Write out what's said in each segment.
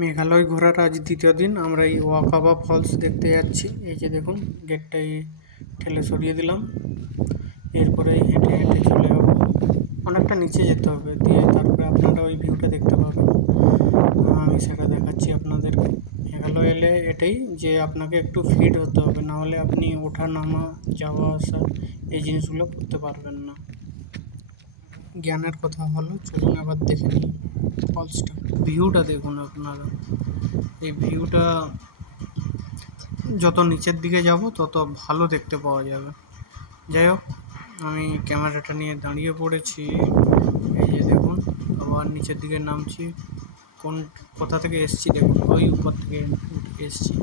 মেঘালয় ঘোরার আজ দ্বিতীয় দিন। আমরা এই ওয়াকাবা ফলস দেখতে যাচ্ছি। এই যে দেখুন, গেটটাই ঠেলে সরিয়ে দিলাম। এরপরে হেঁটে হেঁটে চলে যাব, অনেকটা নিচে যেতে হবে, দিয়ে তারপরে আপনারা ওই ভিউটা দেখতে পাবেন। আমি সেটা দেখাচ্ছি আপনাদেরকে। মেঘালয় এলে এটাই যে আপনাকে একটু ফিট হতে হবে, নাহলে আপনি ওঠা নামা যাওয়া আসা এই জিনিসগুলো করতে পারবেন না। জ্ঞানের কথা হলো, চলুন এবার দেখে নিই ফলসটা। ভিউটা দেখুন আপনারা, এই ভিউটা যত নিচের দিকে যাব তত ভালো দেখতে পাওয়া যাবে। যাই হোক, আমি ক্যামেরাটা নিয়ে দাঁড়িয়ে পড়েছি। এই যে দেখুন, আবার নিচের দিকে নামছি। কোথা থেকে এসছি দেখুন, ওই উপর থেকে উঠে এসছি,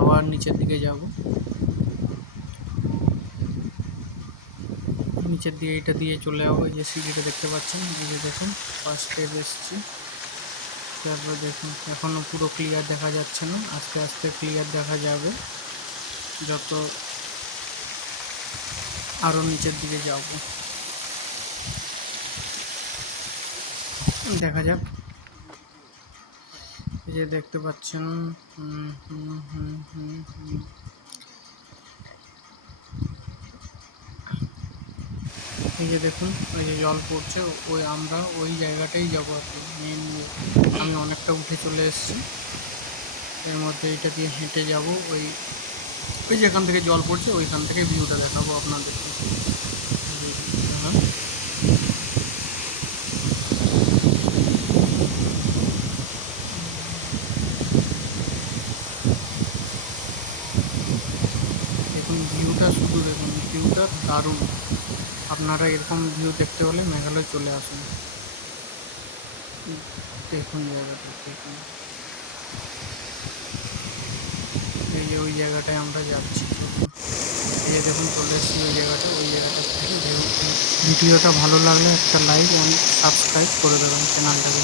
আবার নিচের দিকে যাব। নিচের দিয়ে এটা দিয়ে চলে যাবো। এই যে সিঁড়িটা দেখতে পাচ্ছেন, এই যে দেখুন ফার্স্ট স্টেজ এসছি। তারপরে দেখুন, এখনও পুরো ক্লিয়ার দেখা যাচ্ছে না, আস্তে আস্তে ক্লিয়ার দেখা যাবে যত আরও নিচের দিকে যাব। দেখা যাক। এই যে দেখতে পাচ্ছেন, এই যে দেখুন, ওই যে জল পড়ছে, ওই আমরা ওই জায়গাটাই যাবো আর কি। মেন আমি অনেকটা উঠে চলে এসেছি, এর মধ্যে এইটা দিয়ে হেঁটে যাব। ওই ওই যেখান থেকে জল পড়ছে ওইখান থেকে ভিউটা দেখাবো আপনাদেরকে। দেখুন ভিউটা, শুধু দেখুন ভিউটা দারুণ। আপনারা এরকম ভিউ দেখতে হলে মেঘালয় চলে আসুন। দেখুন জায়গাটা, দেখুন এই যে ওই জায়গাটায় আমরা যাচ্ছি। এই যে দেখুন চলে এসেছি ওই জায়গাটা থেকে ভিডিওটা ভালো লাগলে একটা লাইক অ্যান্ড সাবস্ক্রাইব করে দেবেন চ্যানেলটাকে।